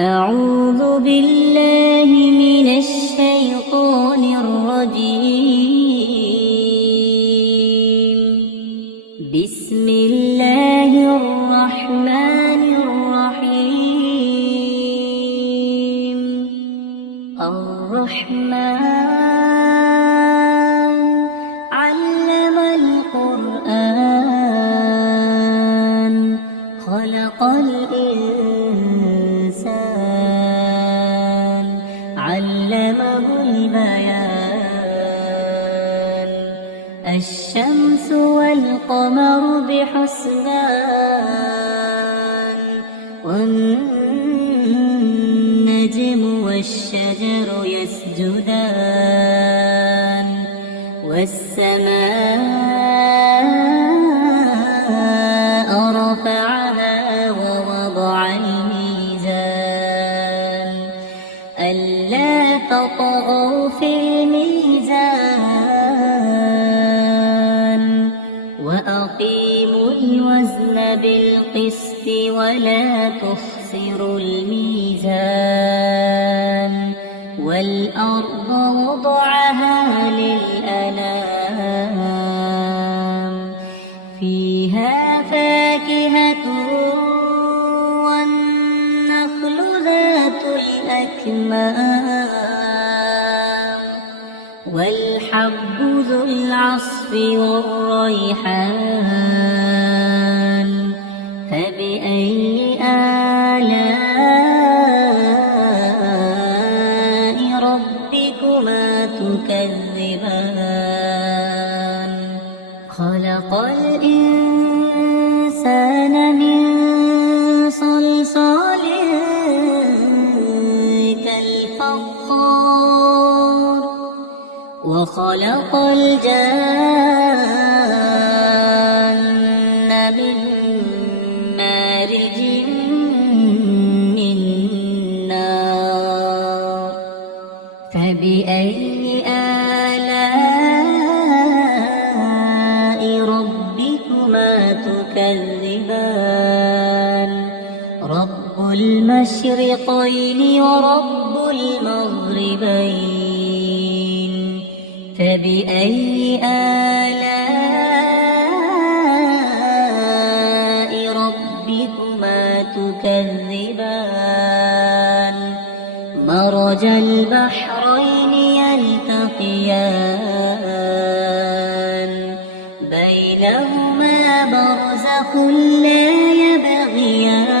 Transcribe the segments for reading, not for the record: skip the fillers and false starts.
أعوذ بالله من الشيطان الرجيم. بسم الله الرحمن الرحيم. الرحمن علم القرآن خلق الإنسان علمه البيان. الشمس والقمر بحسبان والنجم والشجر يسجدان والسماء رفعها ووضع الميزان ألا تطغوا في الميزان وأقيموا الوزن بالقسط ولا تخسروا الميزان. والأرض وضعها للأنام فيها فاكهة والنخل ذات الأكمام والحب ذو العصف والريحان. فبأي آلاء ربكما تكذبان؟ خلق الإنسان من صلصال كالفخار وخلق الجن من مارج من نار. فبأي آلاء ربكما تكذبان؟ رب المشرقين ورب المغربين. فبأي آلاء ربكما تكذبان؟ مرج البحرين يلتقيان بينهما برزخ لا يبغيان.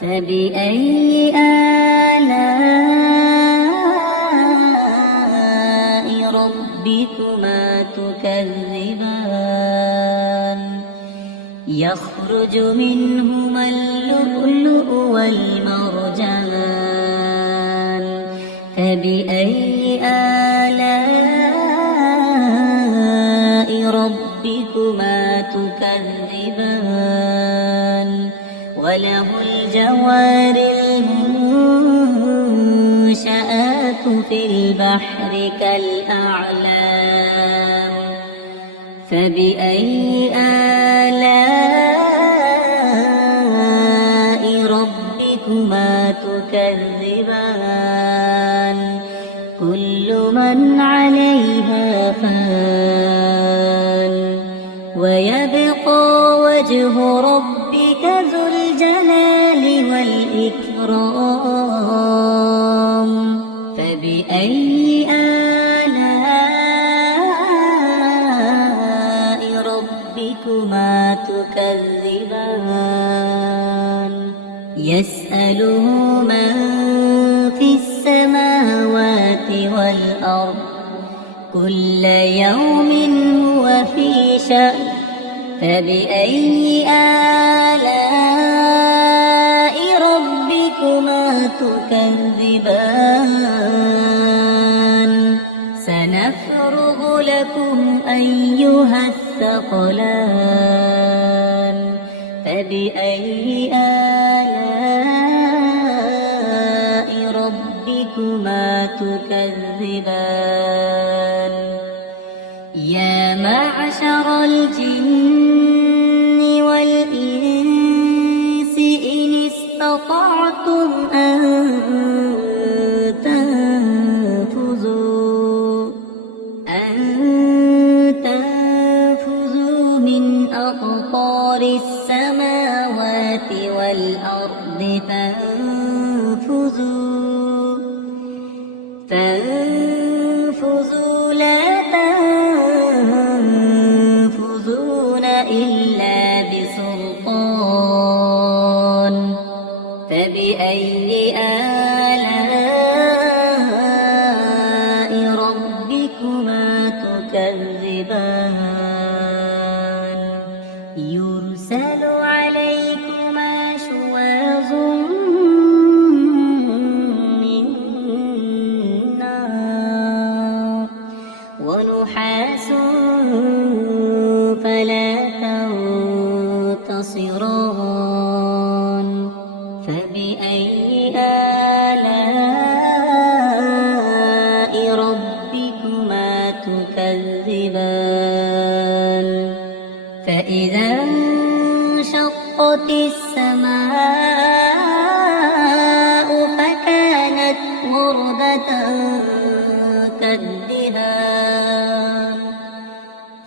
فبأي آلاء ربكما تكذبان؟ يخرج منهما اللؤلؤ والمرجان. فبأي آلاء ربكما تكذبان؟ وله الجوار المنشآت في البحر كالأعلام. فبأي آلاء ربكما تكذبان؟ كل من عليها فان ويبقى وجه ربك ذو الجلال والإكرام. فبأي آلاء ربكما تكذبان؟ يسأله من في السماوات والأرض كل يوم هو في شأن. فبأي آلاء ربكما تكذبان؟ سنفرغ لكم أيها الثقلان. فبأي آلاء ربكما تكذبان؟ يا معشر الجن والإنس إن فانفذوا لا تنفذون إلا بسلطان فبأي آلاء ربكما تكذبان يرسل عليكما شواظ من نار ونحاس فلا تنتصران فبأي آلاء ربكما تكذبان فإذا انشقت السماء فكانت وردة كالدهان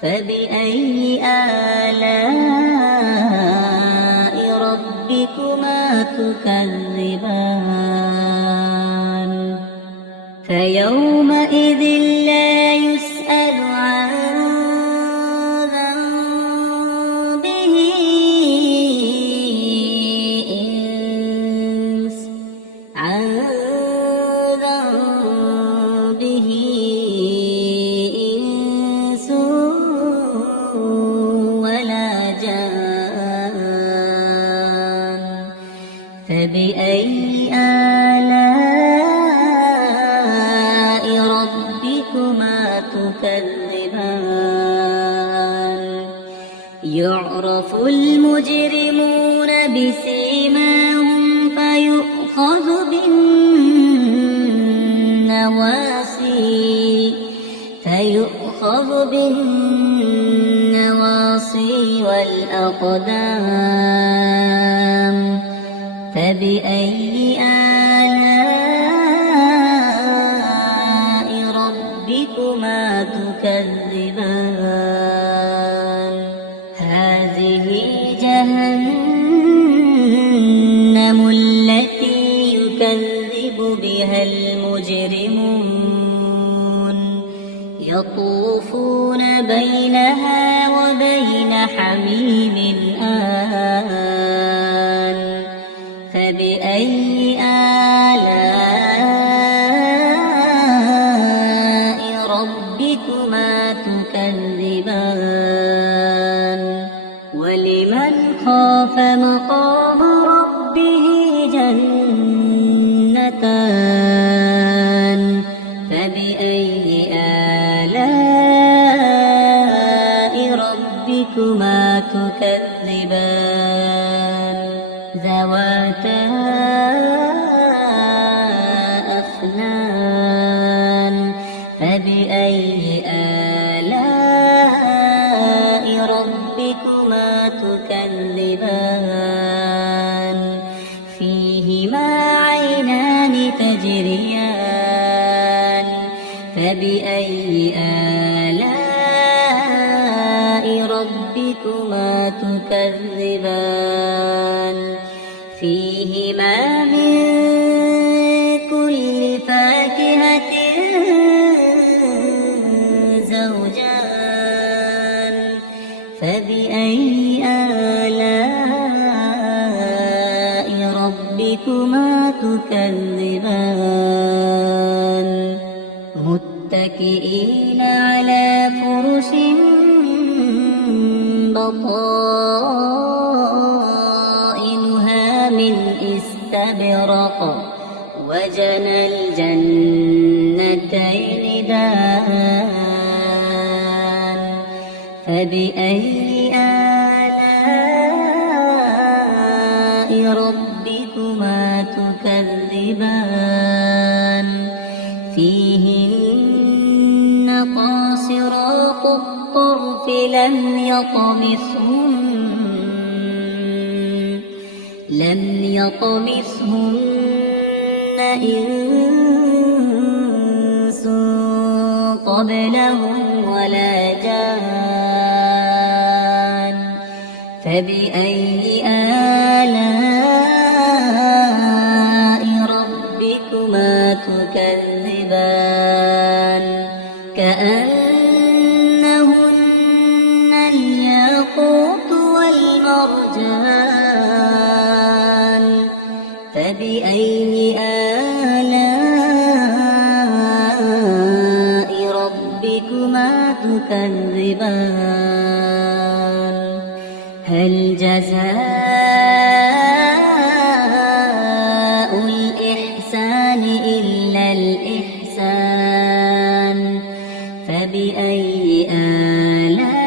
فبأي آلاء ربكما تكذبان فيومئذ لا يسأل عن ذنبه إنس ولا جان فبأي آلاء ربكما تكذبان يعرف المجرمون بسيماهم فيؤخذ بالنواصي والأقدام فبأي آلاء ربكما تكذبان هذه جهنم التي يكذب بها المجرمون يطوفون بينها وبين حميم آن فبأي آلاء ربكما تكذبان ولمن خاف مقام ربه جنتان فبأي آلاء ربكما تكذبان ذواتا أفنان فبأي آلاء ربكما تكذبان فيهما عينان تجريان فبأي آلاء ربكما تكذبان فيهما من كل فاكهة زوجان فبأي آلاء ربكما تكذبان متكئين على فرش بطائنها من استبرق وجنى الجنتين دان فبأي آلاء ربكما تكذبان فيهن قاصرات الطرف لم يطمثهن إنس قبلهم ولا جان فبأي آلاء فبأي آلاء ربكما تكذبان هل جزاء الإحسان إلا الإحسان فبأي آلاء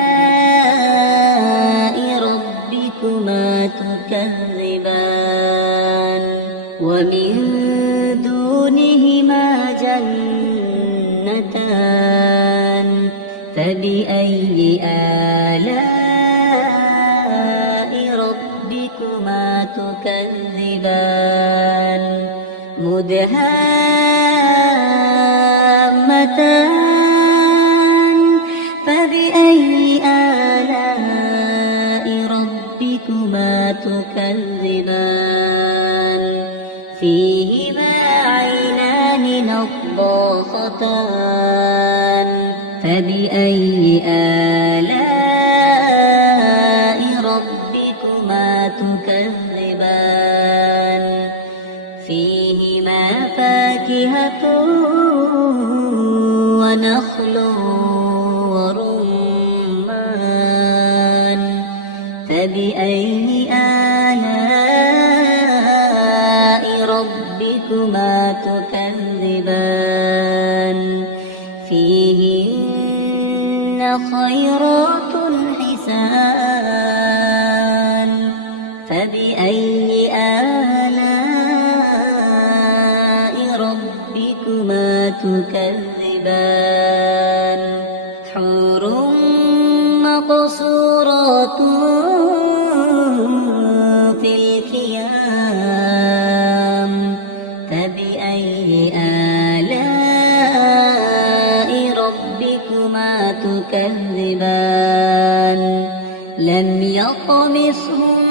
ربكما تكذبان ومن دونهما جنتان فبأي آلاء ربكما تكذبان مدهامتان فبأي آلاء ربكما تكذبان فيهما عينان نضاختان فبأي آلاء ربكما تكذبان فيهما فاكهة ونخل ورمان فبأي آلاء ربكما تكذبان فيهن خيرات حسان فبأي آلاء ربكما تكذبان حور مقصورات في الخيام فبأي آلاء ربكما تكذبان لم يطمثهن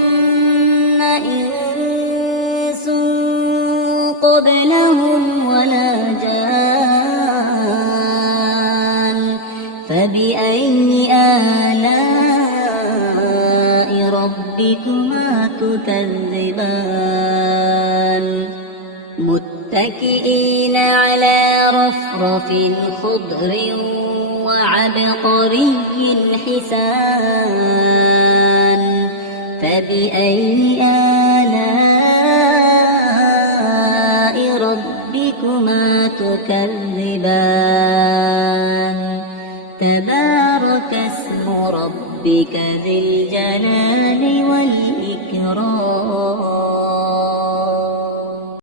إنس قبلهم ولا جان فبأي آلاء ربكما تكذبان متكئين على رفرف خضر وعبقري حسان فبأي آلاء ربكما تكذبان تبارك اسم ربك ذي الجلال والإكرام